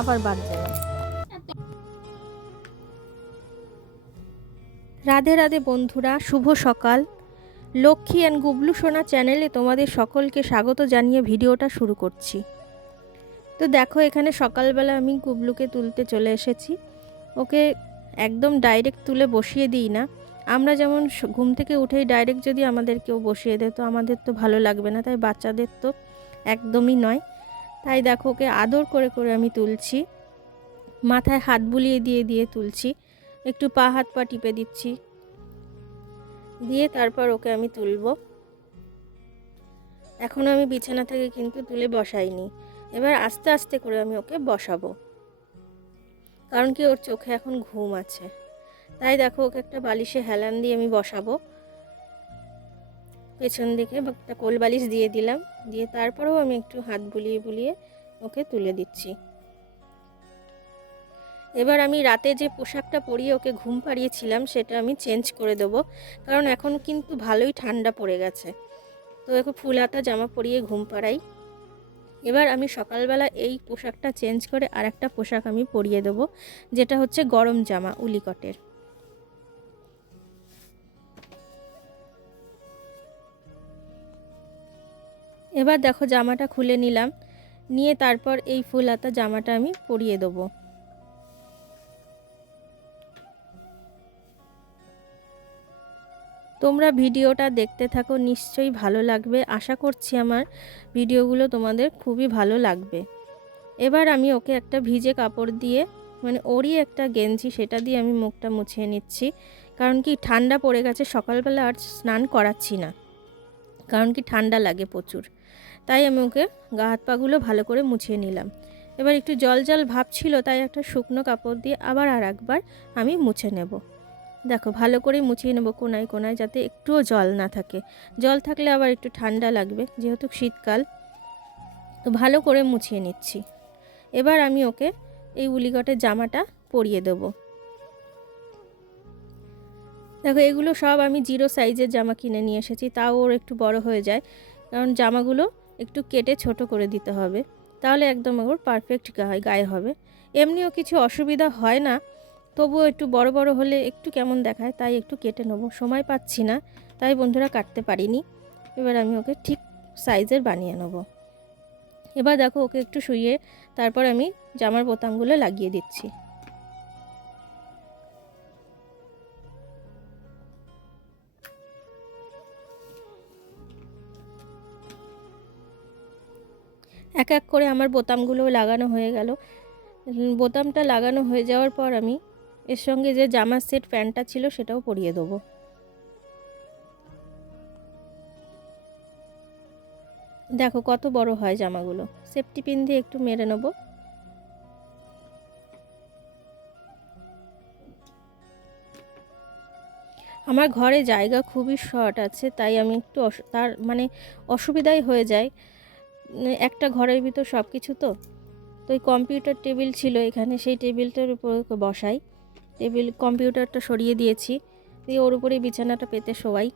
আবার বাদ রাধে রাধে বন্ধুরা, শুভ সকাল। লক্ষ্মী অ্যান্ড গুবলু সোনা চ্যানেলে তোমাদের সকলকে স্বাগত জানিয়ে ভিডিওটা শুরু করছি। তো দেখো, এখানে সকালবেলা আমি গুবলুকে তুলতে চলে এসেছি। ওকে একদম ডাইরেক্ট তুলে বসিয়ে দিই না। আমরা যেমন ঘুম থেকে উঠেই ডাইরেক্ট যদি আমাদের কেউ বসিয়ে দেয়, তো আমাদের তো ভালো লাগবে না। তাই বাচ্চাদের তো একদমই নয়। তাই দেখো ওকে আদর করে করে আমি তুলছি। মাথায় হাত বুলিয়ে দিয়ে দিয়ে তুলছি। একটু পা, হাত পা টিপে দিচ্ছি। দিয়ে তারপর ওকে আমি তুলবো। এখনও আমি বিছানা থেকে কিন্তু তুলে বসাইনি। এবার আস্তে আস্তে করে আমি ওকে বসাবো। কারণ কি ওর চোখে এখন ঘুম আছে। তাই দেখো ওকে একটা বালিশে হেলান দিয়ে আমি বসাবো। পেছন দিকে একটা কোল বালিশ দিয়ে দিলাম। দিয়ে তারপরেও আমি একটু হাত বুলিয়ে বুলিয়ে ওকে তুলে দিচ্ছি। এবার আমি রাতে যে পোশাকটা পরিয়ে ওকে ঘুম পাড়িয়েছিলাম, সেটা আমি চেঞ্জ করে দেবো। কারণ এখন কিন্তু ভালোই ঠান্ডা পড়ে গেছে। তো এখন ফুল হাতা, জামা পরিয়ে ঘুম পাড়াই। এবার আমি সকালবেলা এই পোশাকটা চেঞ্জ করে আর একটা পোশাক আমি পরিয়ে দেবো, যেটা হচ্ছে গরম জামা, উলিকটের। এবার দেখো জামাটা খুলে নিলাম। নিয়ে তারপর এই ফুল হাতা জামাটা আমি পরিয়ে দেবো। তোমরা ভিডিওটা দেখতে থাকো, নিশ্চয়ই ভালো লাগবে। আশা করছি আমার ভিডিওগুলো তোমাদের খুবই ভালো লাগবে। এবার আমি ওকে একটা ভিজে কাপড় দিয়ে মানে ওরই একটা গেঞ্জি, সেটা দিয়ে আমি মুখটা মুছিয়ে নিচ্ছি। কারণ কি, ঠান্ডা পড়ে গেছে, সকালবেলা আর স্নান করাচ্ছি না। কারণ কি, ঠান্ডা লাগে প্রচুর। তাই আমি ওকে গা হাত পাগুলো ভালো করে মুছিয়ে নিলাম। এবার একটু জল জল ভাব ছিল, তাই একটা শুকনো কাপড় দিয়ে আবার আর একবার আমি মুছে নেব। দেখো, ভালো করে মুছিয়ে নেব কোনায় কোনায় যাতে একটুও জল না থাকে। জল থাকলে আবার একটু ঠান্ডা লাগবে, যেহেতু শীতকাল। তো ভালো করে মুছিয়ে নিচ্ছি। এবার আমি ওকে এই উলিগটের জামাটা পরিয়ে দেব। দেখো, এগুলো সব আমি জিরো সাইজের জামা কিনে নিয়ে এসেছি, তাও ওর একটু বড় হয়ে যায়। কারণ জামাগুলো একটু কেটে ছোট করে দিতে হবে, তাহলে একদম ওর পারফেক্ট গায়ে গায়ে হবে। এমনিও কিছু অসুবিধা হয় না, তবুও একটু বড় বড় হলে একটু কেমন দেখায়, তাই একটু কেটে নেব। সময় পাচ্ছি না, তাই বন্ধুরা কাটতে পারিনি। এবার আমি ওকে ঠিক সাইজের বানিয়ে নেব। এবার দেখো ওকে একটু শুইয়ে তারপর আমি জামার বোতামগুলো লাগিয়ে দিচ্ছি। এক এক করে আমার বোতামগুলো লাগানো হয়ে গেল। বোতামটা লাগানো হয়ে যাওয়ার পর আমি এর সঙ্গে যে জামার সেট, প্যান্টটা ছিল সেটাও পরিয়ে দেবো। দেখো কত বড় হয় জামাগুলো। সেফটি পিন দিয়ে একটু মেরে নেব। আমার ঘরে জায়গা খুবই শর্ট আছে, তাই আমি একটু তার মানে অসুবিধাই হয়ে যায়। একটা ঘরের ভিতর সব কিছু তো? তো ওই কম্পিউটার টেবিল ছিল এখানে, সেই টেবিলটার উপর বসাই। টেবিল, কম্পিউটারটা সরিয়ে দিয়েছি। দিয়ে ওর উপরেই বিছানাটা পেতে শোয়াই।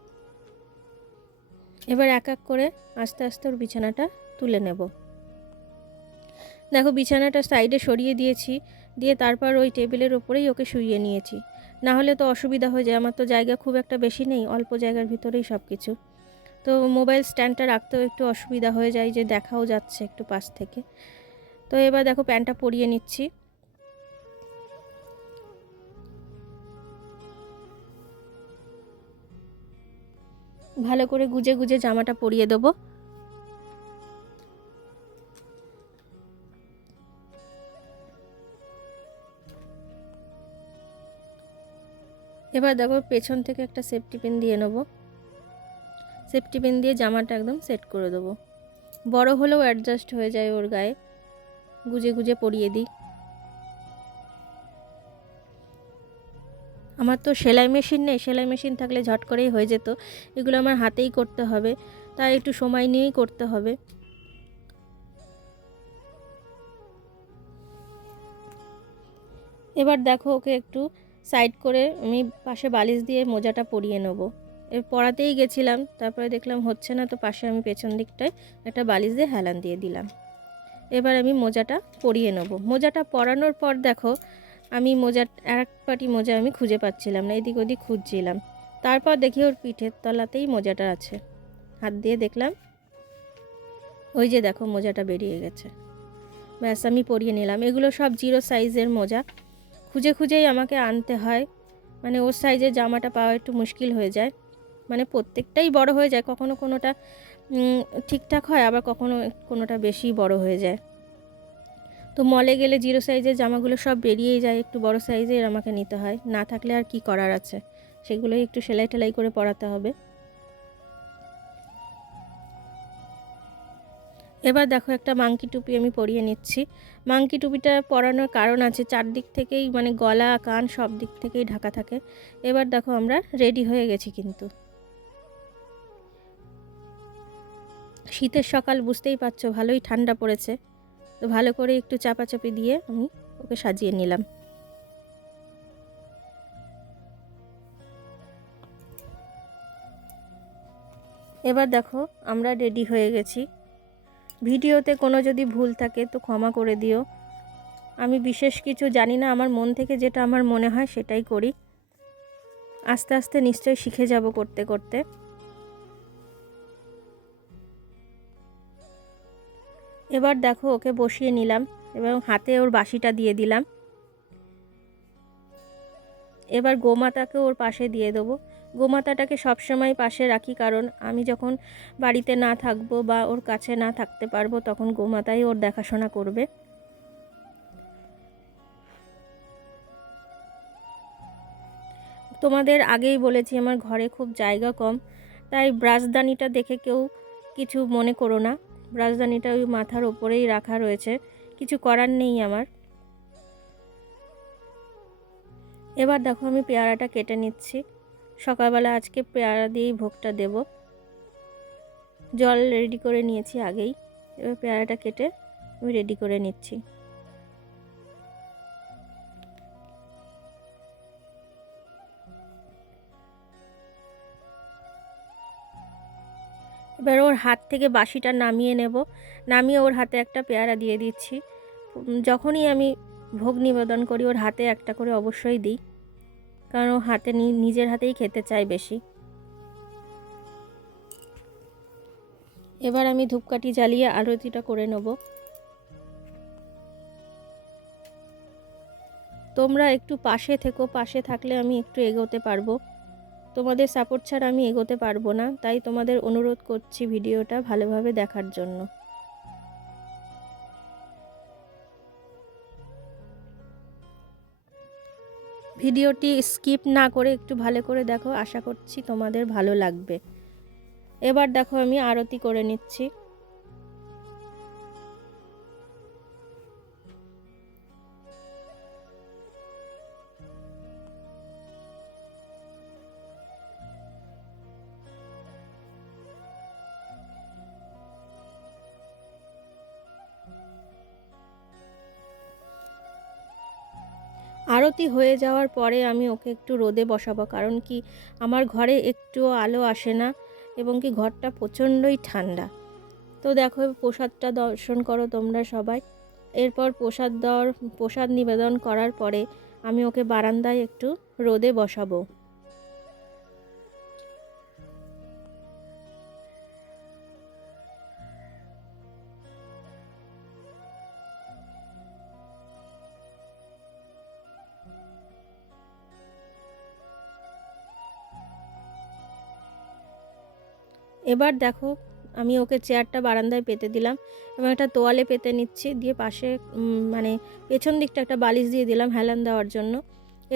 এবার এক এক করে আস্তে আস্তে ওর বিছানাটা তুলে নেব। দেখো, বিছানাটা সাইডে সরিয়ে দিয়েছি। দিয়ে তারপর ওই টেবিলের ওপরেই ওকে শুইয়ে নিয়েছি। না হলে তো অসুবিধা হয়ে যায়। আমার তো জায়গা খুব একটা বেশি নেই, অল্প জায়গার ভিতরেই সব কিছু তো মোবাইল স্ট্যান্ডটা রাখতেও একটু অসুবিধা হয়ে যায় যে দেখাও যাচ্ছে একটু পাশ থেকে। তো এবার দেখো প্যান্টটা পরিয়ে নিচ্ছি। ভালো করে গুজে গুজে জামাটা পরিয়ে দেবো। এবার দেখো পেছন থেকে একটা সেফটি পিন দিয়ে নেব। সেফটি পিন দিয়ে জামাটা একদম সেট করে দেবো। বড় হলেও অ্যাডজাস্ট হয়ে যায় ওর গায়ে। গুজে গুজে পরিয়ে দিই। আমার তো সেলাই মেশিন নেই, সেলাই মেশিন থাকলে ঝট করেই হয়ে যেত। এগুলো আমার হাতেই করতে হবে, তাই একটু সময় নিয়েই করতে হবে। এবার দেখো ওকে একটু সাইড করে আমি পাশে বালিশ দিয়ে মোজাটা পরিয়ে নেব। এর পড়াতেই গেছিলাম, তারপরে দেখলাম হচ্ছে না, তো পাশে আমি পেছন দিকটায় একটা বালিশ দিয়ে হেলান দিয়ে দিলাম। এবার আমি মোজাটা পরিয়ে নেব। মোজাটা পরানোর পর দেখো, আমি মোজা এক পাটি মোজা আমি খুঁজে পাচ্ছিলাম না, এদিক ওদিক খুঁজছিলাম। তারপর দেখি ওর পিঠের তলাতেই মোজাটা আছে। হাত দিয়ে দেখলাম, ওই যে দেখো মোজাটা বেরিয়ে গেছে। ব্যাস, আমি পরিয়ে নিলাম। এগুলো সব জিরো সাইজের মোজা। খুঁজে খুঁজেই আমাকে আনতে হয়। মানে ওর সাইজের জামাটা পাওয়া একটু মুশকিল হয়ে যায়। মানে প্রত্যেকটাই বড় হয়ে যায়। কখনো কোনোটা ঠিকঠাক হয়, আবার কখনো কোনোটা বেশি বড় হয়ে যায়। তো মলে গেলে জিরো সাইজের জামাগুলো সব বেরিয়েই যায়, একটু বড় সাইজের আমাকে নিতে হয়। না থাকলে আর কি করার আছে? সেগুলোই একটু সেলাই টেলাই করে পরাতে হবে। এবার দেখো একটা মাংকি টুপি আমি পরিয়ে নিচ্ছি। মাংকি টুপিটা পরানোর কারণ আছে, চারদিক থেকেই মানে গলা, কান সব দিক থেকেই ঢাকা থাকে। এবার দেখো আমরা রেডি হয়ে গেছি কিন্তু। শীতের সকাল, বুঝতেই পারছ, ভালোই ঠান্ডা পড়েছে। তো ভালো করে একটু চাপাচাপি দিয়ে আমি ওকে সাজিয়ে নিলাম। এবার দেখো, আমরা রেডি হয়ে গেছি। ভিডিওতে কোনো যদি ভুল থাকে তো ক্ষমা করে দিও। আমি বিশেষ কিছু জানি না, আমার মন থেকে যেটা আমার মনে হয় সেটাই করি। আস্তে আস্তে নিশ্চয়ই শিখে যাব করতে করতে। এবার দেখো ওকে বসিয়ে নিলাম এবং হাতে ওর বাসিটা দিয়ে দিলাম। এবার গোমাতাকে ওর পাশে দিয়ে দেবো। গোমাতাটাকে সবসময় পাশে রাখি কারণ আমি যখন বাড়িতে না থাকব বা ওর কাছে না থাকতে পারব তখন গোমাতাই ওর দেখাশোনা করবে। তোমাদের আগেই বলেছি আমার ঘরে খুব জায়গা কম, তাই ব্রাশদানিটা দেখে কেউ কিছু মনে করো না। ব্রাশদানিটা ওই মাথার ওপরেই রাখা রয়েছে। কিছু করার নেই আমার। এবার দেখো আমি পেয়ারাটা কেটে নিচ্ছি। সকালবেলা আজকে পেয়ারা দিয়েই ভোগটা দেব। জল রেডি করে নিয়েছি আগেই। এবার পেয়ারাটা কেটে আমি রেডি করে নিচ্ছি। এবার ওর হাত থেকে বাসিটা নামিয়ে নেব। নামিয়ে ওর হাতে একটা পেয়ারা দিয়ে দিচ্ছি। যখনই আমি ভোগ নিবেদন করি, ওর হাতে একটা করে অবশ্যই দিই। কারণ ও হাতে নিজের হাতেই খেতে চায় বেশি। এবার আমি ধূপকাঠি জ্বালিয়ে আরতিটা করে নেব। তোমরা একটু পাশে থেকো, পাশে থাকলে আমি একটু এগোতে পারব। তোমাদের সাপোর্ট ছাড়া আমি এগোতে পারব না, তাই তোমাদের অনুরোধ করছি ভিডিওটা ভালোভাবে দেখার জন্য। ভিডিওটি স্কিপ না করে একটু ভালো করে দেখো, আশা করছি তোমাদের ভালো লাগবে। এবার দেখো আমি আরতি করে নিচ্ছি। আরতি হয়ে যাওয়ার পরে আমি ওকে একটু রোদে বসাবো। কারণ কি, আমার ঘরে একটুও আলো আসে না এবং কি ঘরটা প্রচণ্ডই ঠান্ডা। তো দেখো, প্রসাদটা দর্শন করো তোমরা সবাই। এরপর প্রসাদ দেওয়ার, প্রসাদ নিবেদন করার পরে আমি ওকে বারান্দায় একটু রোদে বসাবো। এবার দেখো, আমি ওকে চেয়ারটা বারান্দায় পেতে দিলাম এবং একটা তোয়ালে পেতে নিচ্ছি। দিয়ে পাশে মানে পেছন দিকটা একটা বালিশ দিয়ে দিলাম হেলান দেওয়ার জন্য।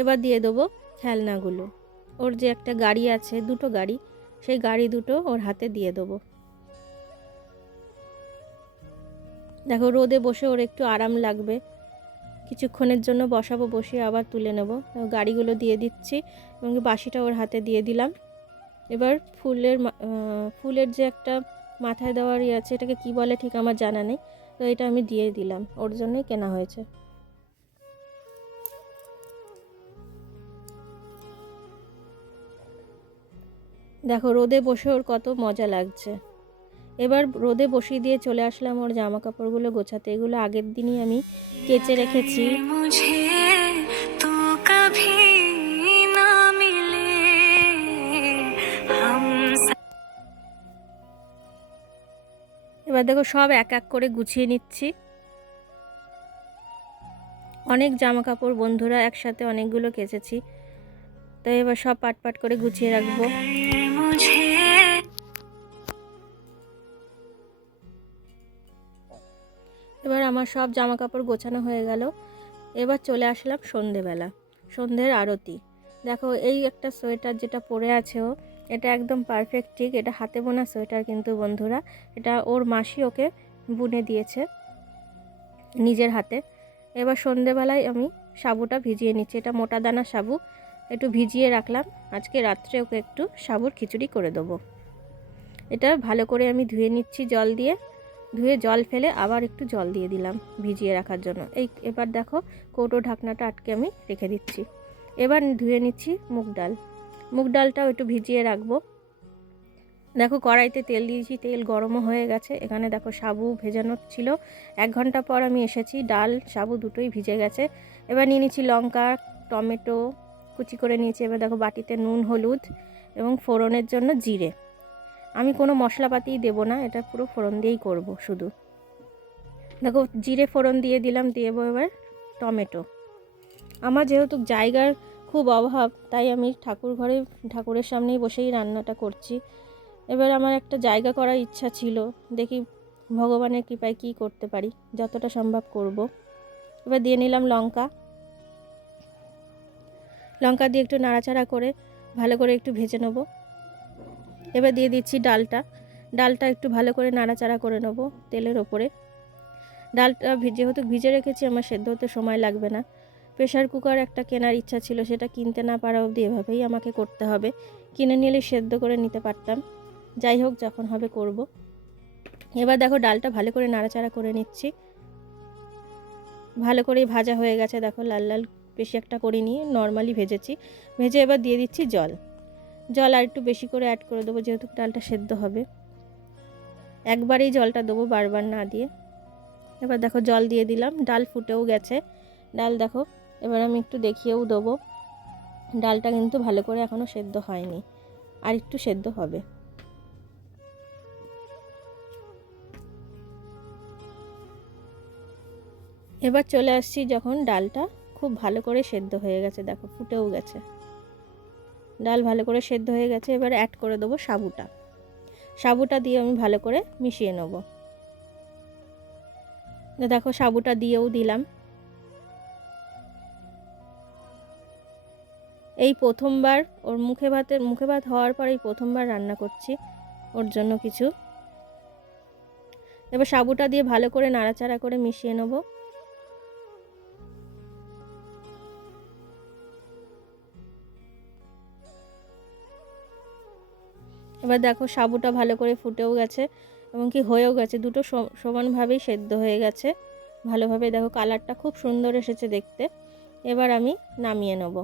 এবার দিয়ে দেবো খেলনাগুলো। ওর যে একটা গাড়ি আছে, দুটো গাড়ি, সেই গাড়ি দুটো ওর হাতে দিয়ে দেবো। দেখো, রোদে বসে ওর একটু আরাম লাগবে। কিছুক্ষণের জন্য বসাবো, বসিয়ে আবার তুলে নেব। গাড়িগুলো দিয়ে দিচ্ছি এবং বাসিটা ওর হাতে দিয়ে দিলাম। এবার ফুলের ফুলের যে একটা মাথায় দেওয়ার ইয়ে আছে, এটাকে কি বলে ঠিক আমার জানা নেই। তো এটা আমি দিয়ে দিলাম, ওর জন্যই কেনা হয়েছে। দেখো, রোদে বসে ওর কত মজা লাগছে। এবার রোদে বসিয়ে দিয়ে চলে আসলাম ওর জামা কাপড়গুলো গোছাতে। এগুলো আগের দিনই আমি কেচে রেখেছি। এবার দেখো সব এক এক করে গুছিয়ে নিচ্ছি। অনেক জামা কাপড় বন্ধুরা একসাথে অনেকগুলো কেচেছি। তো এবার সব পাট পাট করে গুছিয়ে রাখব। এবার আমার সব জামা কাপড় গোছানো হয়ে গেল। এবার চলে আসলাম সন্ধেবেলা, সন্ধ্যের আরতি। দেখো, এই একটা সোয়েটার যেটা পরে আছে ও, এটা একদম পারফেক্ট ঠিক? এটা হাতে বোনা সোয়েটার কিন্তু বন্ধুরা। এটা ওর মাসি ওকে বুনে দিয়েছে নিজের হাতে। এবার সন্ধেবেলায় আমি সাবুটা ভিজিয়ে নিচ্ছি। এটা মোটা দানা সাবু, একটু ভিজিয়ে রাখলাম। আজকে রাত্রে ওকে একটু সাবুর খিচুড়ি করে দেবো। এটা ভালো করে আমি ধুয়ে নিচ্ছি জল দিয়ে। ধুয়ে জল ফেলে আবার একটু জল দিয়ে দিলাম ভিজিয়ে রাখার জন্য। এই, এবার দেখো কৌটো ঢাকনাটা আটকে আমি রেখে দিচ্ছি। এবার ধুয়ে নিচ্ছি মুগ ডাল। মুগ ডালটাও একটু ভিজিয়ে রাখব। দেখো কড়াইতে তেল দিয়েছি, তেল গরমও হয়ে গেছে। এখানে দেখো সাবু ভেজানো ছিল। এক ঘণ্টা পর আমি এসেছি, ডাল, সাবু দুটোই ভিজে গেছে। এবার নিয়ে নিচ্ছি লঙ্কা, টমেটো, কুচি করে নিয়েছি। এবার দেখো বাটিতে নুন, হলুদ এবং ফোড়নের জন্য জিরে। আমি কোনো মশলাপাতিই দেবো না, এটা পুরো ফোড়ন দিয়েই করব শুধু। দেখো জিরে ফোড়ন দিয়ে দিলাম, দিয়ে এবার টমেটো। আমার যেহেতু জায়গার খুব অভাব, তাই আমি ঠাকুর ঘরে ঠাকুরের সামনেই বসেই রান্নাটা করছি। এবার আমার একটা জায়গা করার ইচ্ছা ছিল, দেখি ভগবানের কৃপায় কী করতে পারি, যতটা সম্ভব করব। এবার দিয়ে নিলাম লঙ্কা। লঙ্কা দিয়ে একটু নাড়াচাড়া করে ভালো করে একটু ভেজে নেব। এবার দিয়ে দিচ্ছি ডালটা। ডালটা একটু ভালো করে নাড়াচাড়া করে নেব তেলের ওপরে। ডালটা যেহেতু ভিজে রেখেছি, আমার সেদ্ধ হতে সময় লাগবে না। প্রেশার কুকার একটা কেনার ইচ্ছা ছিল, সেটা কিনতে না পারা অবধি এভাবেই আমাকে করতে হবে। কিনে নিলে সেদ্ধ করে নিতে পারতাম। যাই হোক, যখন হবে করব। এবার দেখো, ডালটা ভালো করে নাড়াচাড়া করে নিচ্ছি। ভালো করেই ভাজা হয়ে গেছে, দেখো, লাল লাল বেশি একটা করিনি, নর্মালি ভেজেছি। ভেজে এবার দিয়ে দিচ্ছি জল। জল আর একটু বেশি করে অ্যাড করে দেবো, যেহেতু ডালটা সেদ্ধ হবে। একবারেই জলটা দেবো বারবার না দিয়ে। এবার দেখো, জল দিয়ে দিলাম। ডাল ফুটেও গেছে। ডাল দেখো এবার আমি একটু দেখিয়েও দেবো। ডালটা কিন্তু ভালো করে এখনও সেদ্ধ হয়নি, আর একটু সেদ্ধ হবে। এবার চলে আসছি যখন ডালটা খুব ভালো করে সেদ্ধ হয়ে গেছে, দেখো ফুটেও গেছে। ডাল ভালো করে সেদ্ধ হয়ে গেছে, এবার অ্যাড করে দেবো সাবুটা। সাবুটা দিয়ে আমি ভালো করে মিশিয়ে নেব। দেখো সাবুটা দিয়েও দিলাম। এই প্রথমবার ওর মুখে ভাতের, মুখে ভাত হওয়ার পর এই প্রথমবার রান্না করছি ওর জন্য কিছু। এবার সাবুটা দিয়ে ভালো করে নাড়াচাড়া করে মিশিয়ে নেব। এবার দেখো সাবুটা ভালো করে ফুটেও গেছে এবং কি হয়েও গেছে। দুটো সমানভাবেই সেদ্ধ হয়ে গেছে। ভালোভাবে দেখো কালারটা খুব সুন্দর এসেছে দেখতে। এবার আমি নামিয়ে নেব।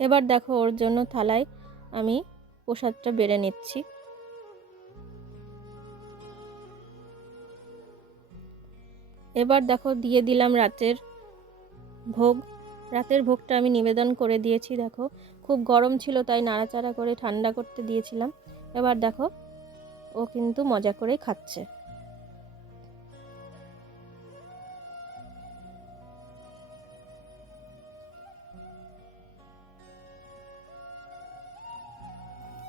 এবার দেখো ওর জন্য থালায় আমি প্রসাদটা বেড়ে নিচ্ছি। এবার দেখো দিয়ে দিলাম রাতের ভোগ। রাতের ভোগটা আমি নিবেদন করে দিয়েছি, দেখো। খুব গরম ছিল, তাই নাড়াচাড়া করে ঠান্ডা করতে দিয়েছিলাম। এবার দেখো ও কিন্তু মজা করে খাচ্ছে।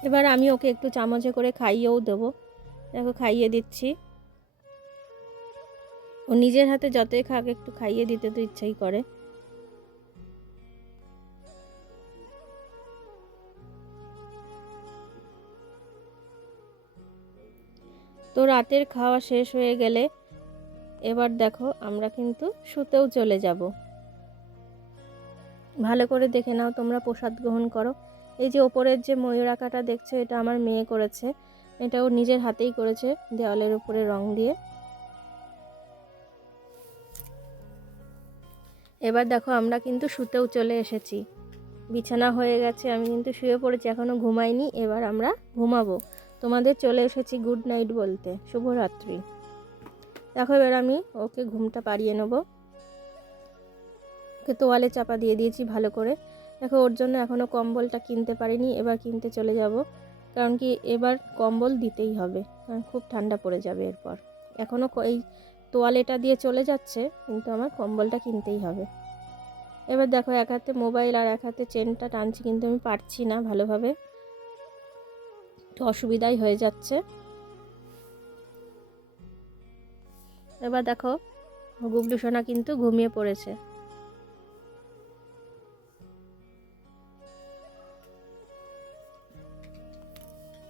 এবার আমি ওকে একটু চামচে করে খাইয়েও দেবো। দেখো, খাইয়ে দিচ্ছি। ও নিজের হাতে যতই খাক, একটু খাইয়ে দিতে তো ইচ্ছাই করে। তো রাতের খাওয়া শেষ হয়ে গেলে এবার দেখো, আমরা কিন্তু শুতেও চলে যাব। ভালো করে দেখে নাও, তোমরা প্রসাদ গ্রহণ করো। এই যে ওপরের যে ময়ূর আঁকাটা দেখছ, এটা আমার মেয়ে করেছে। এটা ও নিজের হাতেই করেছে দেওয়ালের উপরে রং দিয়ে। এবার দেখো আমরা কিন্তু শুতেও চলে এসেছি। বিছানা হয়ে গেছে, আমি কিন্তু শুয়ে পড়েছি এখনও ঘুমাইনি। এবার আমরা ঘুমাবো। তোমাদের চলে এসেছি গুড নাইট বলতে। শুভরাত্রি। দেখো এবার আমি ওকে ঘুমটা পাড়িয়ে নেব। ওকে তোয়ালে চাপা দিয়ে দিয়েছি ভালো করে। দেখো, ওর জন্য এখনও কম্বলটা কিনতে পারিনি, এবার কিনতে চলে যাব। কারণ কি, এবার কম্বল দিতেই হবে, কারণ খুব ঠান্ডা পড়ে যাবে এরপর। এখনও এই তোয়ালেটা দিয়ে চলে যাচ্ছে, কিন্তু আমার কম্বলটা কিনতেই হবে। এবার দেখো, এক হাতে মোবাইল আর এক হাতে চেনটা টানছি, কিন্তু আমি পারছি না ভালোভাবে। একটু অসুবিধাই হয়ে যাচ্ছে। এবার দেখো গুবলু সোনা কিন্তু ঘুমিয়ে পড়েছে।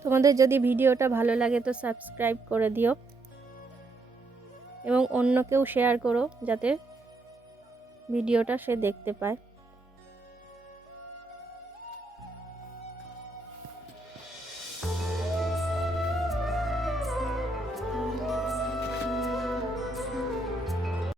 তোমাদের যদি ভিডিওটা ভালো লাগে তো সাবস্ক্রাইব করে দিও। এবং অন্যকেও শেয়ার করো যাতে ভিডিওটা সে দেখতে পায়।